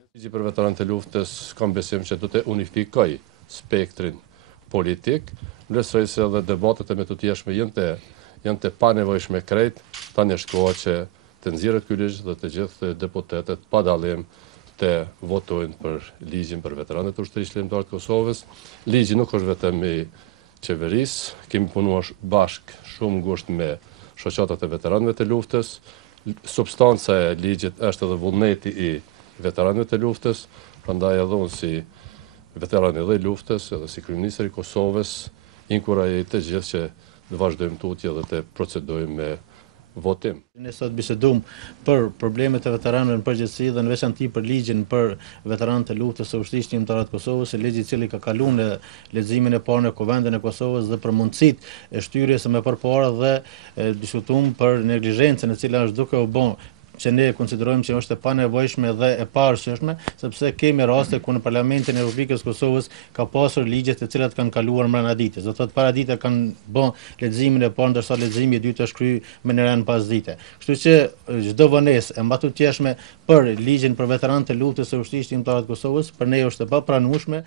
Ligji për veteranët e luftës kam besim që do të unifikoj spektrin politik, vlerësoj se edhe debatet e metutjeshme janë të panevojshme krejt, tani është koha që të nxirret ky ligj dhe të gjithë deputetët pa dallim të votojnë për ligjin për veteranët e ushtrisë lindore të Kosovës. Ligji nuk është vetëm i qeverisë, kemi punuar bashk shumë ngushtë me shoqatat e veteranëve të luftës. Substanca e ligjit është edhe vullneti i veteranëve të luftës, prandaj edhe unë si veteran edhe i luftës, edhe si kryeministri i Kosovës, inkurajoj të gjithë që të vazhdojmë tutje dhe të procedojmë me votim. Ne sot bisedum për problemet e veteranëve në përgjithësi dhe në veçanti për ligjin për veteranët e luftës së ushtrisë lindore të Kosovës, ligji i cili ka kaluar në leximin e parë në Kuvendin e Kosovës dhe për mundësitë e shtyrjes së mëparpara dhe diskutuam për neglizhencën e cila është duke u bën që ne konsiderojmë që është e panevojshme dhe e paarsyeshme, sepse kemi raste ku në Parlamentin e Republikës Kosovës ka pasur ligje të cilat kanë kaluar mbrana ditës. Do thotë para dita kanë bën leximin e parë, ndërsa leximi i dytë është kryer me nëran pas dite. Kështu që çdo vonesë e mbatutjeshme për ligjin për veteranët e luftës së ushtrisë lindore të Kosovës për ne është e papranueshme.